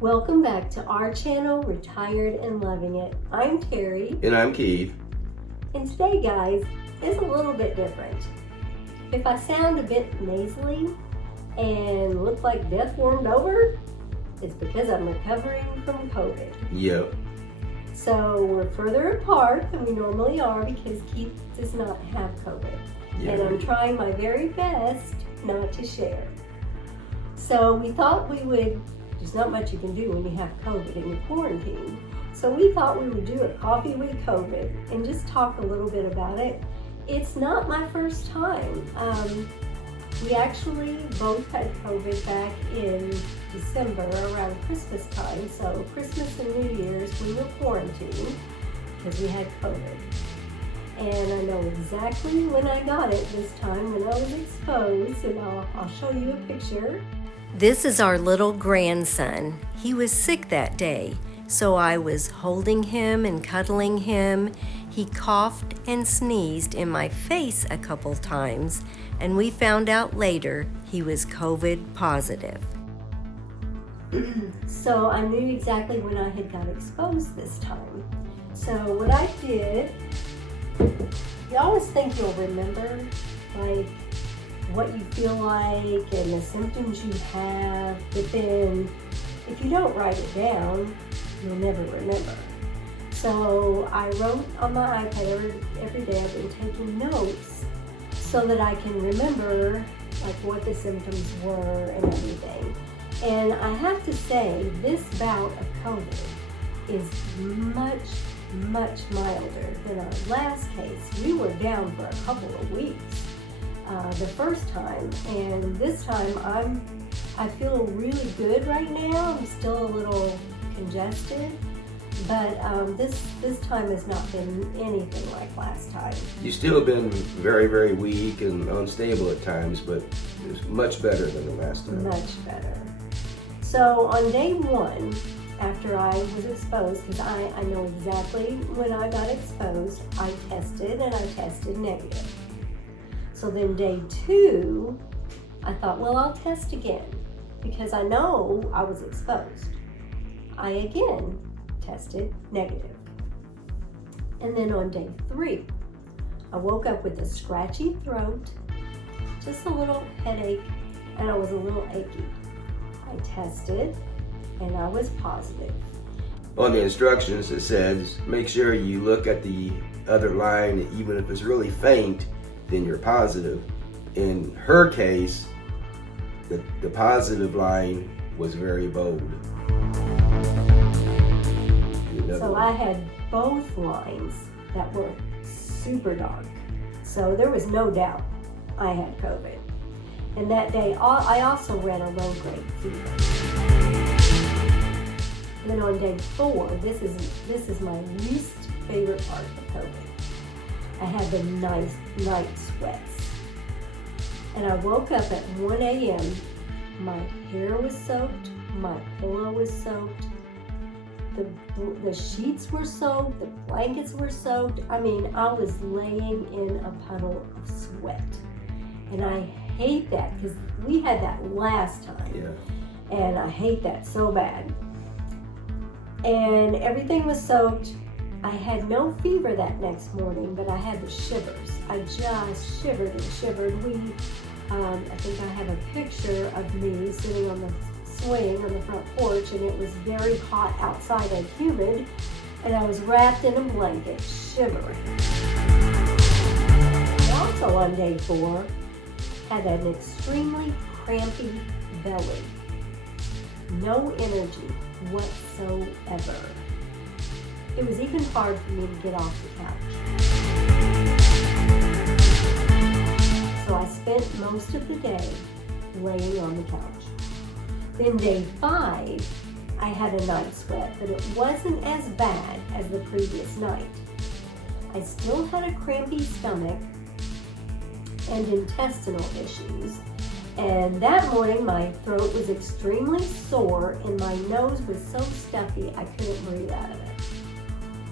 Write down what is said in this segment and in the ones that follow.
Welcome back to our channel, Retired and Loving It. I'm Terry. And I'm Keith. And today, guys, is a little bit different. If I sound a bit nasally and look like death warmed over, it's because I'm recovering from COVID. Yep. So we're further apart than we normally are because Keith does not have COVID. Yeah. And I'm trying my very best not to share. So we thought we would, there's not much you can do when you have COVID and you're quarantined. So we thought we would do a coffee with COVID and just talk a little bit about it. It's not my first time. We actually both had COVID back in December around Christmas time. So Christmas and New Year's we were quarantined because we had COVID. And I know exactly when I got it this time, when I was exposed, and I'll show you a picture. This is our little grandson. He was sick that day, so I was holding him and cuddling him. He coughed and sneezed in my face a couple times, and we found out later he was COVID positive. So I knew exactly when I had got exposed this time. So what I did, you always think you'll remember, like, what you feel like and the symptoms you have, but then if you don't write it down, you'll never remember. So I wrote on my iPad every day. I've been taking notes so that I can remember like what the symptoms were and everything. And I have to say, this bout of COVID is much milder than our last case. We were down for a couple of weeks the first time, and this time I feel really good right now. I'm still a little congested, but this time has not been anything like last time. You've still been very weak and unstable at times, but it's much better than the last time. Much better. So on day one, after I was exposed, because I know exactly when I got exposed, I tested and I tested negative. So then day two, I thought, well, I'll test again because I know I was exposed. I again tested negative. And then on day three, I woke up with a scratchy throat, just a little headache, and I was a little achy. I tested and I was positive. On the instructions it says, make sure you look at the other line, even if it's really faint, then you're positive. In her case, the positive line was very bold. So I had both lines that were super dark. So there was no doubt I had COVID. And that day, I also ran a low-grade fever. And then on day four, this is my least favorite part of COVID. I had the night sweats. And I woke up at 1 a.m. My hair was soaked, my pillow was soaked, the sheets were soaked, the blankets were soaked. I mean, I was laying in a puddle of sweat. And I hate that because we had that last time. Yeah. And I hate that so bad. And everything was soaked. I had no fever that next morning, but I had the shivers. I just shivered and shivered. I think I have a picture of me sitting on the swing on the front porch, and it was very hot outside and humid, and I was wrapped in a blanket, shivering. I also on day four had an extremely crampy belly. No energy whatsoever. It was even hard for me to get off the couch. So I spent most of the day laying on the couch. Then day five, I had a night sweat, but it wasn't as bad as the previous night. I still had a crampy stomach and intestinal issues. And that morning, my throat was extremely sore and my nose was so stuffy I couldn't breathe out of it.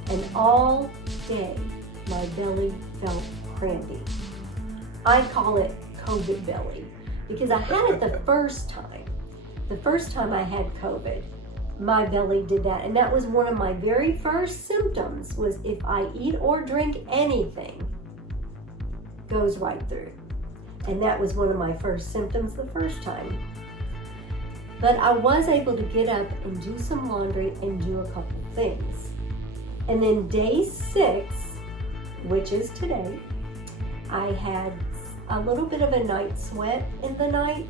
And all day, my belly felt crampy. I call it COVID belly because I had it the first time. The first time I had COVID, my belly did that. And that was one of my very first symptoms, was if I eat or drink anything, goes right through. And that was one of my first symptoms the first time. But I was able to get up and do some laundry and do a couple things. And then day 6, which is today, I had a little bit of a night sweat in the night.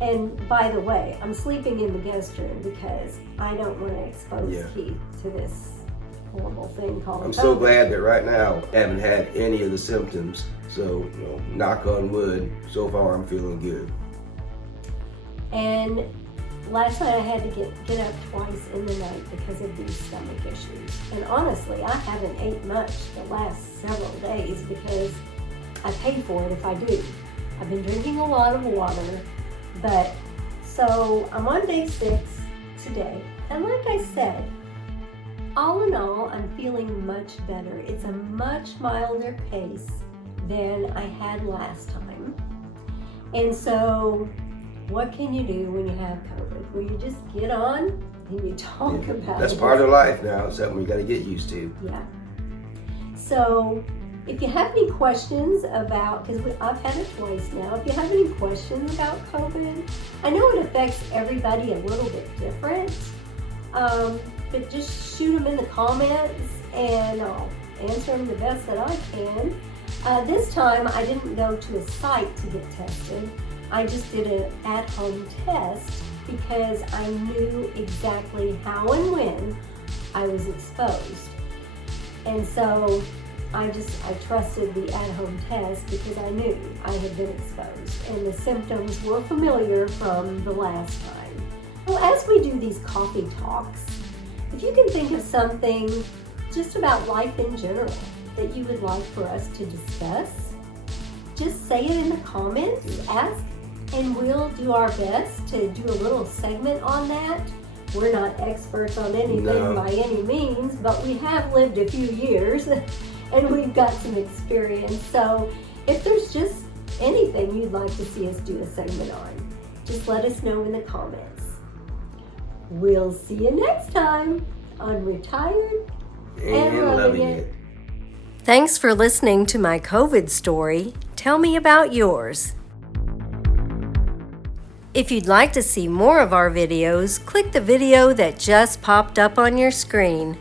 And by the way, I'm sleeping in the guest room because I don't want to expose Keith to this horrible thing called I'm COVID. so glad that right now I haven't had any of the symptoms. So, knock on wood, so far I'm feeling good. And last night I had to get up twice in the night because of these stomach issues. And honestly, I haven't ate much the last several days because I pay for it if I do. I've been drinking a lot of water, but so I'm on day 6 today. And like I said, all in all, I'm feeling much better. It's a much milder pace than I had last time. And so what can you do when you have COVID? Well, you just get on and you talk about it. That's part of life now. It's something we got to get used to. Yeah. So if you have any questions about, because I've had it twice now, if you have any questions about COVID, I know it affects everybody a little bit different, but just shoot them in the comments and I'll answer them the best that I can. This time I didn't go to a site to get tested. I just did an at-home test because I knew exactly how and when I was exposed. And so I trusted the at-home test because I knew I had been exposed and the symptoms were familiar from the last time. Well, as we do these coffee talks, if you can think of something just about life in general that you would like for us to discuss, just say it in the comments, ask, and we'll do our best to do a little segment on that. We're not experts on anything by any means, but we have lived a few years and we've got some experience. So if there's just anything you'd like to see us do a segment on, just let us know in the comments. We'll see you next time on Retired and Loving It. Thanks for listening to my COVID story. Tell me about yours. If you'd like to see more of our videos, click the video that just popped up on your screen.